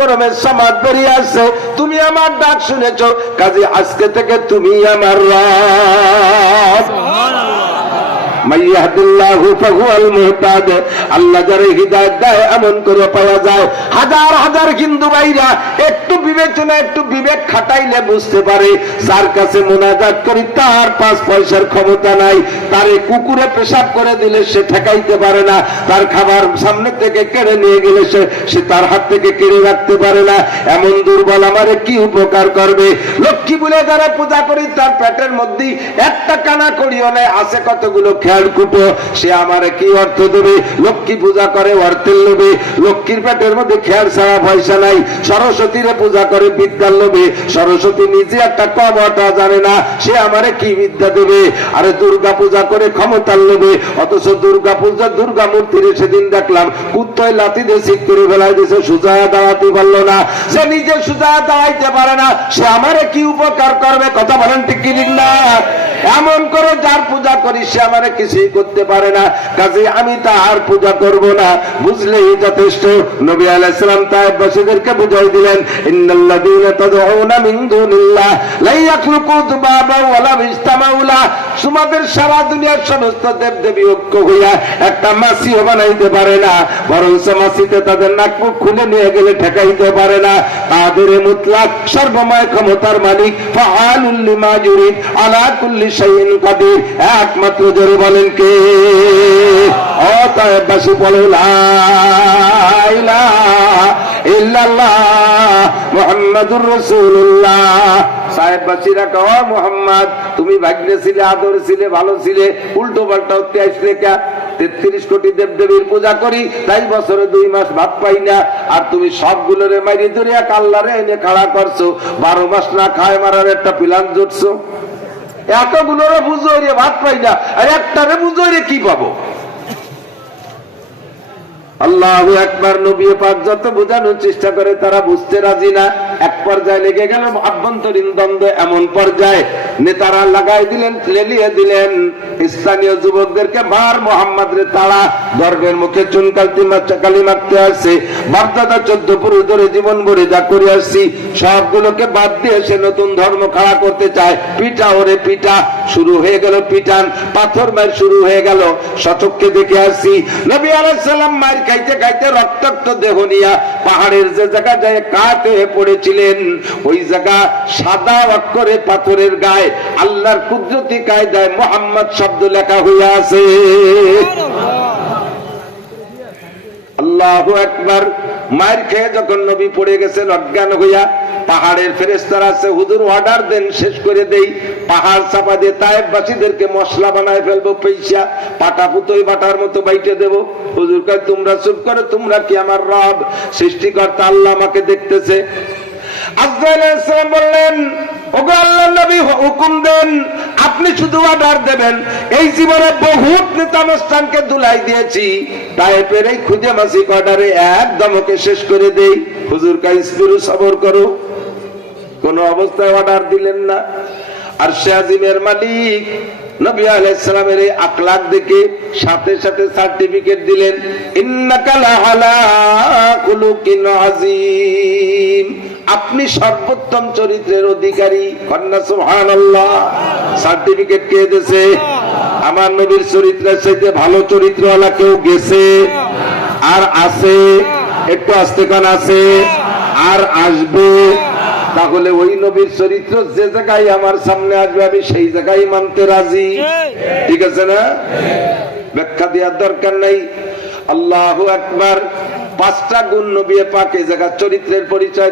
করমের সমাজ বেরিয়ে আসছে, তুমি আমার ডাক শুনেছো, কাজে আজকে থেকে তুমি আমার রব। আল্লাহ যারে হিদায়াত দেয় এমন করে পাওয়া যায়। হাজার হাজার হিন্দু ভাইরা একটু বিবেচনা, একটু বিবেক খাটাইলে বুঝতে পারে, যার কাছে মুনাজাত করি তার 5 পয়সার ক্ষমতা নাই, তারে কুকুরে পেশাব করে দিলে সে ঠেকাইতে পারে না, তার খাবার সামনে থেকে কেড়ে নিয়ে গেলে সে তার হাত থেকে কেড়ে রাখতে পারে না, এমন দুর্বল আমারে কি উপকার করবে? লক্ষ্মী বলে যারা পূজা করি তার পেটের মধ্যে একটা কানা করিও নেই, আছে কতগুলো কুটো, সে আমারে কি অর্থ দেবে? লক্ষ্মী পূজা করে অর্থের লোভে, লক্ষ্মীর পেটের মধ্যে খেয়াল ছাড়া পয়সা নাই। সরস্বতীরে পূজা করে বিদ্যার লোভে, সরস্বতী নিজে একটা কমটা জানে না, সে আমারে কি বিদ্যা দেবে? আরে দুর্গা পূজা করে ক্ষমতার লোভে, অথচ দুর্গা পূজা দুর্গা মূর্তির সেদিন দেখলাম কুত্তয় লাথি দিয়ে ঠিক করে ফেলাই দিয়েছে, সোজা দাঁড়াতে পারলো না, সে নিজে সোজা দাঁড়াইতে পারে না, সে আমারে কি উপকার করবে? কথা বলেন ঠিক কি ঠিক না? এমন করে যার পূজা করি সে আমারে কিছুই করতে পারে না, কাজে আমি তার পূজা করব না, বুঝলেই যথেষ্ট। নবী আলাইহিস সালাম তায়েববাসীদেরকে বুঝাই দিলেন, ইন্নাল্লাযীনা তাদউনা মিন দুনিল্লাহ লা ইয়াখলুকু যুবাবা ওয়া লা ইজতামাউ লা, তোমাদের সারা দুনিয়ার সমস্ত দেবদেবী ঐক্য হইয়া একটা মাছিও বানাইতে পারে না, বরং মাছিতে তাদের নাক মুখ খুলে নিয়ে গেলে ঠেকাইতে পারে না। তাদের মুতলাক সর্বময় ক্ষমতার মালিক, ফাআলুল লিমা ইউরিদ আলা কুল্লি শাইইন কাদির, একমাত্র জোরে বলেন কে? ও তায়েববাসী বলো লা ইলাহা ইল্লাল্লাহ মুহাম্মাদুর রাসূলুল্লাহ। সাহেববাসীরা কও, মুহাম্মদ তুমি ভাগ্নে ছিলে, আদর ছিলে, ভালো ছিলে, উল্টো পাল্টা হতে আসলে কে? 33 কোটি দেবদেবীর পূজা করি, তাই বছরে 2 মাস ভাত পাই না, আর তুমি সবগুলোরে মাইরি ধরে এক আল্লাহরে এনে খাড়া করছো, 12 মাস না খায় মারার একটা প্ল্যান জুটছো। এতগুলোরে বুঝো রে ভাত পাই না, আর একটারে বুঝো রে কি পাবো? আল্লাহু আকবার। নবী পাক যত বোঝানোর চেষ্টা করে তারা বুঝতে রাজি না। এক পর্যায়ে লেগে গেল আভ্যন্তরীণ দ্বন্দ্ব, এমন পর্যায়ে নেতারা লাগাই দিলেন, লেলিয়ে দিলেন স্থানীয় যুবকদেরকে, মার মোহাম্মদ রে তারা গর্বের মুখে চুনকালি মারতে আসছে, বাপদাদা 14 পুরুষ ধরে জীবন ভরে যা করে আসছি সবগুলোকে বাদ দিয়ে সে নতুন ধর্ম খাড়া করতে চায়। পিটা ওরে পিটা, শুরু হয়ে গেল পিটান, পাথর মার শুরু হয়ে গেল। সচক্ষে দেখে আসছি নবী আলাইহিস সালাম মার খাইতে খাইতে রক্তাক্ত দেহ নিয়া পাহাড়ের যে জায়গা যায় কাতে পড়েছিলেন, ওই জায়গা সাদা অক্ষরে পাথরের গায়ে আল্লাহর কুদরতি কায়দায় মুহাম্মদ শব্দ লেখা হইয়া আছে। আল্লাহু আকবার। মার খেয়ে যখন নবী পড়ে গেছেন অজ্ঞান হইয়া, পাহাড়ের ফেরেশতারা আছে, হুজুর অর্ডার দেন শেষ করে দেই, পাহাড় চাপা দিয়ে তায়েববাসীদেরকে মশলা বানায় ফেলবো, পয়সা পাটা পুতোই বাটার মতো বাইটে দেবো। হুজুর কয়, তোমরা চুপ করো, তোমরা কি আমার রব? সৃষ্টিকর্তা আল্লাহ আমাকে দেখতেছে। আজরাইল আলাইহিস সালাম বললেন, ওগো আল্লাহর নবী হুকুম দেন, আপনি শুধু অর্ডার দেবেন। এই জীবনে বহুত নেতামস্তানকে দুলাই দিয়েছি, তায়েফের এই খুদে মাসিক অর্ডারে একদম ওকে শেষ করে দেই। হুজুর কয়, ইসবিরু, সবর করো। কোন অবস্থায় অর্ডার দিলেন না। আর সে আজিমের মালিক নবী আলাইহিস সালামের এই আখলাক দেখে সাথে সাথে সার্টিফিকেট দিলেন, ইন্নাকা লাআলা খুলুকিন আযীম, আপনি সর্বোত্তম চরিত্রের অধিকারী। কন্যা সুবহানাল্লাহ। সার্টিফিকেট কে দিয়েছে? আমার নবীর চরিত্রের চাইতে ভালো চরিত্রওয়ালা কেউ গেছে আর আছে? একটু আস্তে কান আছে আর আসবে। তাহলে ওই নবীর চরিত্র যে জায়গায় আমার সামনে আসবে আমি সেই জায়গায় মানতে রাজি। ঠিক আছে না? ব্যাখ্যা দেওয়ার দরকার নাই। আল্লাহু আকবার। 5টা গুণ নবী পাক এই জায়গা চরিত্রের পরিচয়